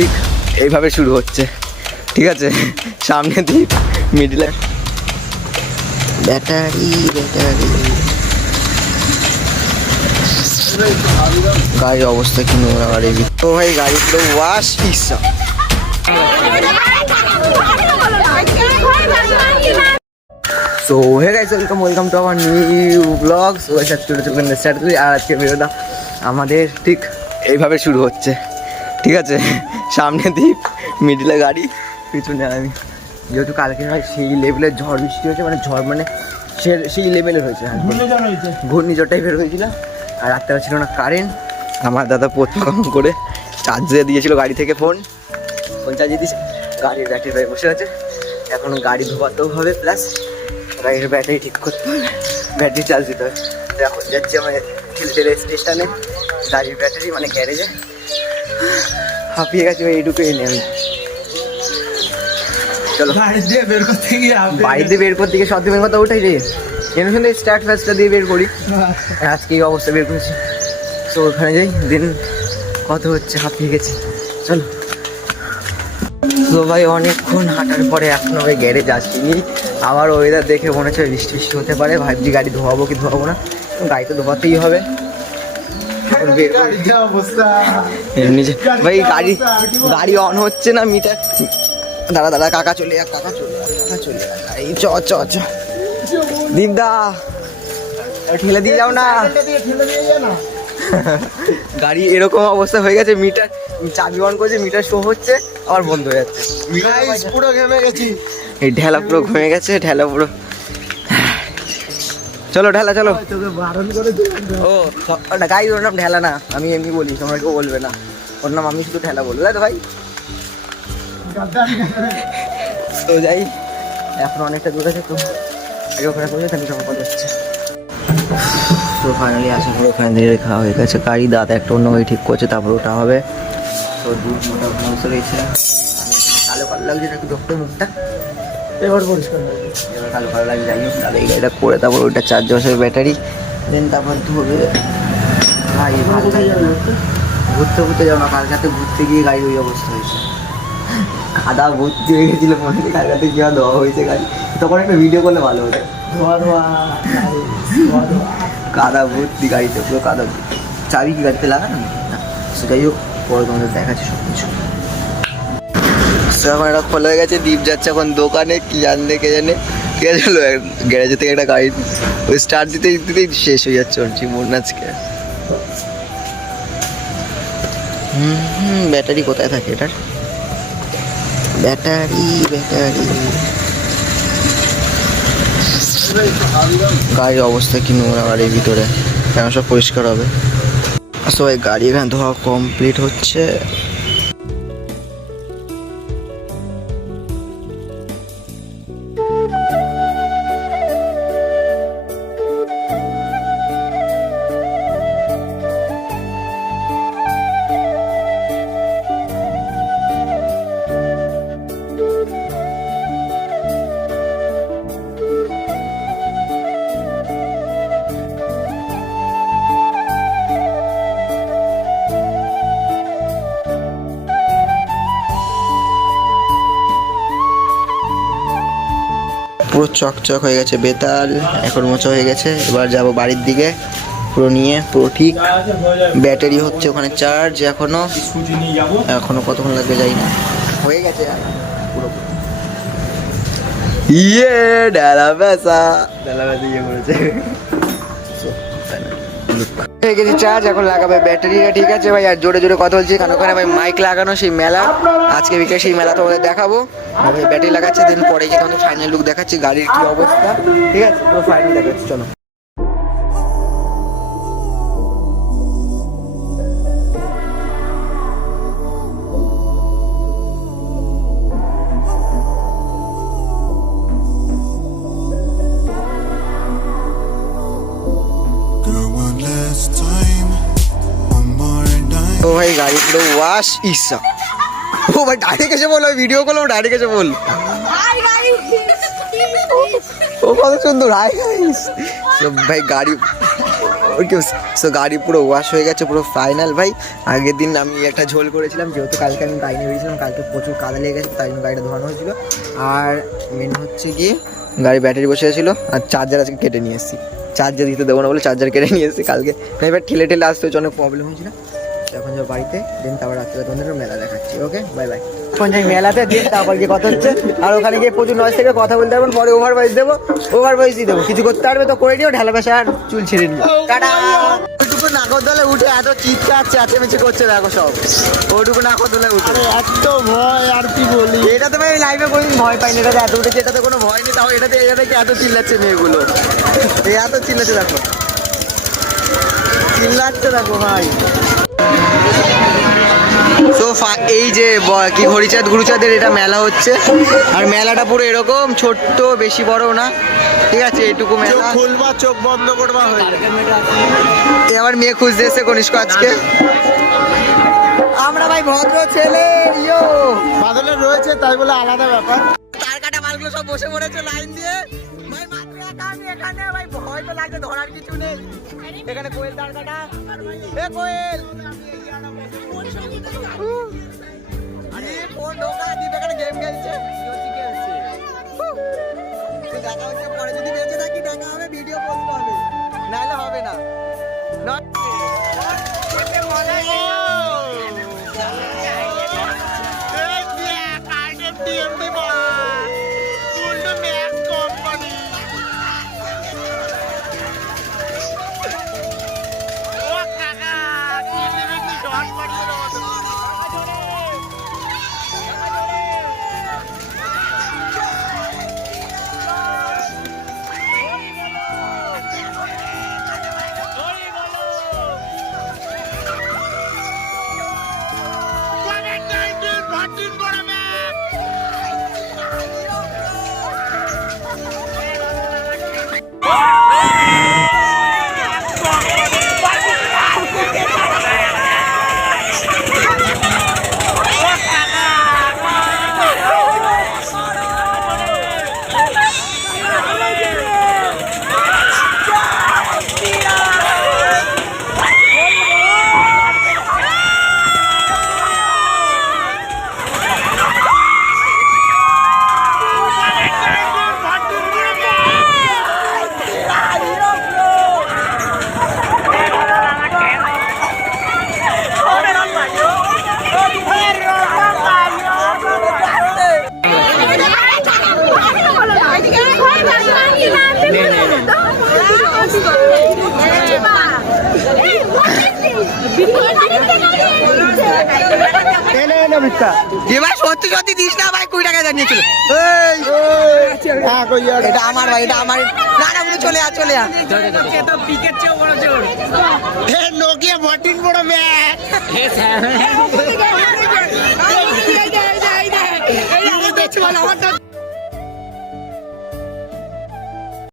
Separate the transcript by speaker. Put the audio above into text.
Speaker 1: ঠিক এইভাবে শুরু হচ্ছে। ঠিক আছে? সামনে দ্বীপ মিডিলে ব্যাটারি ব্যাটারি। গাড়ির অবস্থা কি নোংরা গাড়ি। তো ভাই গাড়ি পুরো ওয়াশ ইচ্ছা so hey guys welcome welcome to our new vlog so আচ্ছা ছোটো ছোটো স্টার্ট করি আর আজকে ভিডিওটা আমাদের ঠিক এইভাবে শুরু হচ্ছে। ঠিক আছে? সামনে দ্বীপ মিডিলে গাড়ি পিছনে আমি। যেহেতু কালকে হয় সেই লেভেলের ঝড় বৃষ্টি হয়েছে মানে ঝড় মানে সে সেই লেভেলের হয়েছে। হ্যাঁ ঘূর্ণিঝড় টাইপের হয়েছিল আর রাত্রে ছিল না কারেন্ট আমার দাদা প্রথম করে চার্জ দিয়ে দিয়েছিল গাড়ি থেকে ফোন ফোন চার্জে দিয়েছে। গাড়ির ব্যাটারি হয়ে বসে আছে। এখন গাড়ি ধোয়াতেও হবে প্লাস গাড়ির ব্যাটারি ঠিক করতে হবে। ব্যাটারি চার্জ দিতে হবে। এখন যাচ্ছি আমার ছেলে স্টেশনে গাড়ির ব্যাটারি মানে গ্যারেজে হাঁপিয়ে গেছে ভাই এইটুকু এনে আমি। চলো।
Speaker 2: দিয়ে বের করতে গিয়ে
Speaker 1: কথা রে। এমনি স্টার্ট দিয়ে বের করি। আজকে এই অবস্থা বের করেছি। তো ওখানে যাই দিন কত হচ্ছে হাঁপিয়ে গেছে। চলো। তো ভাই অনেকক্ষণ হাঁটার পরে এখন ওই গ্যারেজ আসিনি। আমার ওয়েদার দেখে মনে হচ্ছে বৃষ্টি বৃষ্টি হতে পারে। ভাবছি গাড়ি ধোয়াবো কি ধোয়াবো না। গাড়ি তো ধোয়াতেই হবে। ভাই গাড়ি গাড়ি অন হচ্ছে না মিটার দাদা দাদা কাকা চলে যাক কাকা চলে যাক কাকা চলে যাক। এই চ চ চ। দীপদা ঠেলে দিয়ে যাও না। গাড়ি এরকম অবস্থা হয়ে গেছে মিটার চাবি অন করছে মিটার শো হচ্ছে আবার বন্ধ হয়ে যাচ্ছে।
Speaker 2: পুরো ঘেমে গেছি।
Speaker 1: এই ঢেলা পুরো ঘুমে গেছে ঢেলা পুরো চলো ঢেলা চলো।
Speaker 2: করে।
Speaker 1: ও গাই ওর নাম ঢেলা না। আমি এমনি বলি তোমরা কেউ বলবে না। ওর নাম আমি শুধু ঢেলা বলব তাই তো ভাই তো যাই এখন অনেকটা দূর আছে তো। আগে ওখানে পৌঁছে তাহলে সবার কথা হচ্ছে। তো ফাইনালি আসার পর ওখানে ধীরে খাওয়া হয়ে গেছে। গাড়ি দাদা একটা অন্য গাড়ি ঠিক করছে তারপর ওটা হবে। তো দুধ মোটা বসে রয়েছে কালো কালো লাগছে একটু ডক্টর মুখটা?
Speaker 2: এবার পরিষ্কার।
Speaker 1: এবার কালো কালো লাগছে যাই হোক তাহলে গাড়িটা করে তারপর ওইটা চার্জ বসে ব্যাটারি দেন তারপর ধোবে ভাই ভালো
Speaker 2: ঘুরতে?
Speaker 1: ঘুরতে ঘুরতে যাও না কালকাতে ঘুরতে গিয়ে গাড়ির ওই অবস্থা হয়েছে কাদা ভর্তি হয়ে গেছিল মনে হয় কালকাতে কি দেওয়া হয়েছে গাড়ি তখন একটা ভিডিও করলে ভালো হতো
Speaker 2: ধোয়া ধোয়া, ধোয়া ধোয়া।
Speaker 1: কাদা ভর্তি গাড়িতে পুরো কাদা। চাবি কি গাড়িতে লাগানো না সেটাই হোক পরে তোমাদের দেখাচ্ছি সব কিছু তো এখন একটা খোলা হয়ে গেছে দ্বীপ যাচ্ছে এখন দোকানে, কি জানলে কে জানে? ঠিক আছে গ্যারেজে থেকে একটা গাড়ি, ওই স্টার্ট দিতে দিতেই শেষ হয়ে যাচ্ছে ওর জীবন আজকে। হুম ব্যাটারি কোথায় থাকে এটার? Battery battery. গাড়ির অবস্থা কি নোংরা গাড়ির ভিতরে? কেন সব পরিষ্কার হবে? সবাই গাড়ি এখানে ধোয়া কমপ্লিট হচ্ছে। পুরো চকচক হয়ে গেছে, বেতাল, এখন মোচা হয়ে গেছে। এবার যাব বাড়ির দিকে, পুরো নিয়ে, পুরো ঠিক। ব্যাটারি হচ্ছে ওখানে চার্জ এখনও এখনও কতক্ষণ লাগবে যাই না। হয়ে গেছে পুরো ইয়ে ডালা বেসা ডালা বেসা ইয়ে করেছে। হয়ে গেছে চার্জ এখন লাগাবে ব্যাটারিটা ঠিক আছে ভাই? আর জোরে জোরে কথা বলছি। কারণ ওখানে ভাই মাইক লাগানো সেই মেলা। আজকে বিকেলে সেই মেলা তোমাদের দেখাবো। ভাই ব্যাটারি লাগাচ্ছে, দিন পরে গিয়ে তোমাদের ফাইনাল লুক দেখাচ্ছি, গাড়ির কি অবস্থা। ঠিক আছে ফাইনাল দেখাচ্ছি, চলো। তো ভাই গাড়ি পুরো ওয়াশ ইসা ও ভাই ডাইরেক্ট এসে বলো ভিডিও করল ডাইরেক্ট এসে বল ও কত সুন্দর হাই গাইস ভাই গাড়ি সো গাড়ি পুরো ওয়াশ হয়ে গেছে পুরো ফাইনাল ভাই আগের দিন আমি একটা ঝোল করেছিলাম যেহেতু কালকে আমি গাড়ি নিয়ে বেরিয়েছিলাম কালকে প্রচুর কাদা লেগে গেছে তাই জন্য গাড়িটা ধোয়ানো হয়েছিল। আর মেন হচ্ছে কি গাড়ি ব্যাটারি বসে ছিল আর চার্জার আজকে কেটে নিয়ে এসেছি। চার্জার দিতে দেবো না বলে চার্জার কেটে নিয়ে এসেছি কালকে। না এবার ঠেলে ঠেলে আসতে হচ্ছে অনেক প্রবলেম হয়েছিল। এখন যাব বাড়িতে দেন তারপর রাত্রে তোমাদের মেলা দেখাচ্ছি ওকে বাই বাই এখন যাই মেলাতে দিয়ে তারপর গিয়ে কথা হচ্ছে আর ওখানে গিয়ে প্রচুর নয়েজ থেকে কথা বলতে পারবেন পরে ওভার ভয়েস দেবো ওভার ভয়েস দিয়ে দেবো কিছু করতে পারবে তো করে নিও ঢালা পেশা আর চুল ছিঁড়ে নিও। টাটা! নাগরদোলে উঠে এত চিৎকার চেঁচামেচি করছে দেখো সব। ওইটুকু নাগরদোলে উঠে।
Speaker 2: এত ভয় আর কি বলি?
Speaker 1: এটাতে ভাই লাইভে কোনোদিন ভয় পাইনি এটাতে এত উঠেছে এটাতে কোনো ভয় নেই তাও এটাতে এটাতে এত চিল্লাচ্ছে মেয়েগুলো? এত চিল্লাচ্ছে দেখো। চিল্লাচ্ছে দেখো ভাই। এই যে কি হরিচাঁদ গুরুচাঁদের এটা মেলা হচ্ছে। আর মেলাটা পুরো এরকম ছোট্ট বেশি বড় না। ঠিক আছে এইটুকু মেলা।
Speaker 2: খুলবা চোখ বন্ধ করবা হয়ে
Speaker 1: আমার মেয়ে খুঁজতে এসে কনিষ্ক আজকে। আমরা ভাই ভদ্র ছেলে ইয়ো।
Speaker 2: বাদলে রয়েছে তাই বলে আলাদা ব্যাপার।
Speaker 1: তার কাটা মালগুলো সব বসে পড়েছে লাইন দিয়ে। আমি এখানে, ভাই, ভয় তো লাগছে ধরার কিছু নেই। এখানে কোয়েল তার কাটা। এ, কোয়েল! ফোন ঢোকা দীপ এখানে গেম খেলছে। পরে যদি বেঁচে থাকি, দেখা হবে ভিডিও করতে হবে নাহলে হবে না। এবার সত্যি সত্যি ভাই কুড়ি টাকা আমার